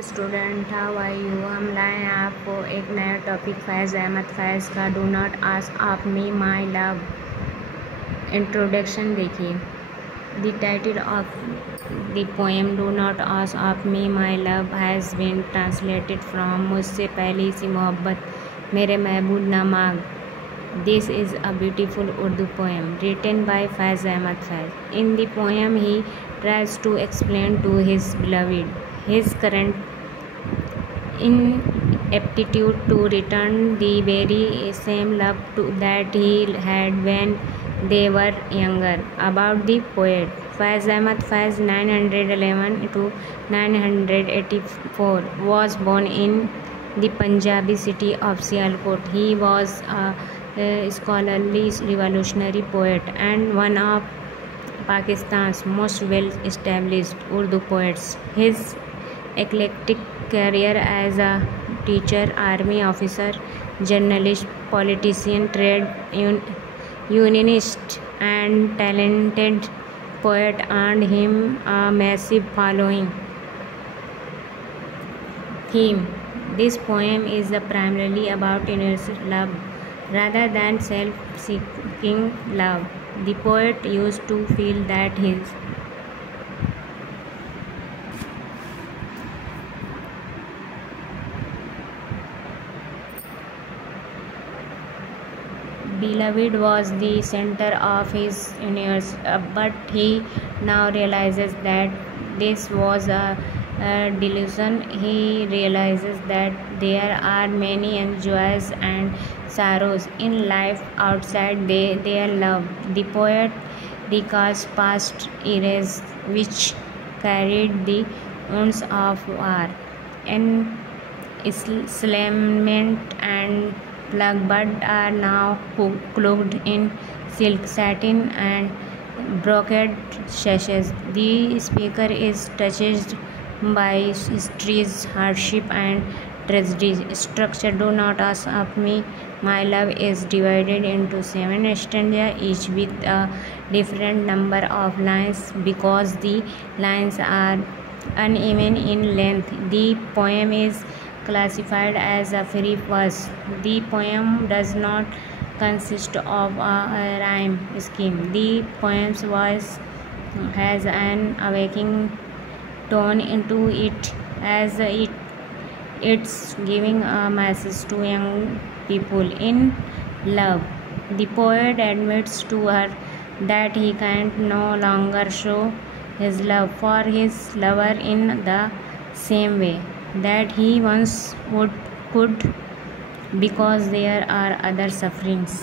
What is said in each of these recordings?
Student, how are you. हम लाए हैं आपको एक नया टॉपिक फैज़ अहमद फैज़ का do not ask of me my love. Introduction देखिए। The title of the poem do not ask of me my love has been translated from मुझसे पहली सी मोहब्बत मेरे महबूब ना मांग। This is a beautiful Urdu poem written by Faiz Ahmad Faiz. In the poem, he tries to explain to his beloved his current inaptitude to return the very same love that he had when they were younger. About the poet Faiz Ahmad Faiz, 911 to 984, was born in the Punjabi city of Sialkot. He was a scholarly revolutionary poet and one of Pakistan's most well-established Urdu poets. His eclectic career as a teacher, army officer, journalist, politician, trade unionist, and talented poet earned him a massive following. Theme: this poem is primarily about universal love rather than self-seeking love. The poet used to feel that his beloved was the center of his universe, but he now realizes that this was a delusion. He realizes that there are many joys and sorrows in life outside their love. The poet recalls past eras which carried the wounds of war, enslavement, and plague, but are now clothed in silk, satin, and brocade sashes. The speaker is touched by history's hardship and tragedy. Structure: do not ask of me my love is divided into 7 stanzas, each with a different number of lines because the lines are uneven in length. The poem is classified as a free verse. The poem does not consist of a rhyme scheme. The poem's voice has an awakening tone into it as it's giving a message to young people in love. The poet admits to her that he can no longer show his love for his lover in the same way that he once could because there are other sufferings.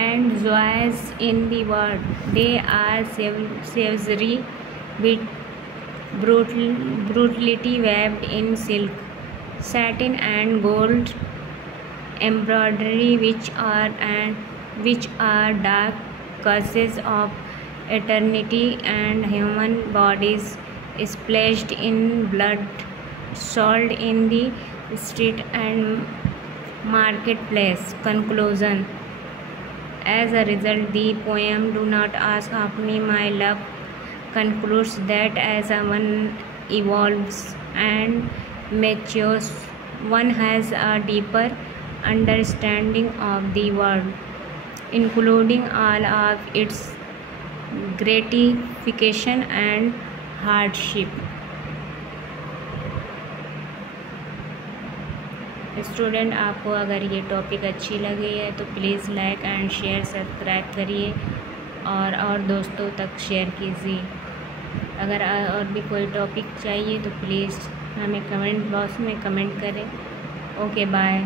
And joys in the world, they are savory with brutality weaved in silk, satin, and gold embroidery, which are dark curses of eternity, and human bodies splashed in blood, sold in the street and marketplace. Conclusion: as a result, the poem Do Not Ask of Me My Love concludes that as one evolves and matures, one has a deeper understanding of the world, including all of its gratification and hardship. Student, आपको अगर ये topic अच्छी लगी है तो please like and share subscribe करिए और दोस्तों तक शेयर कीजिए। अगर और भी कोई टॉपिक चाहिए तो प्लीज़ हमें कमेंट बॉक्स में कमेंट करें। Okay, bye.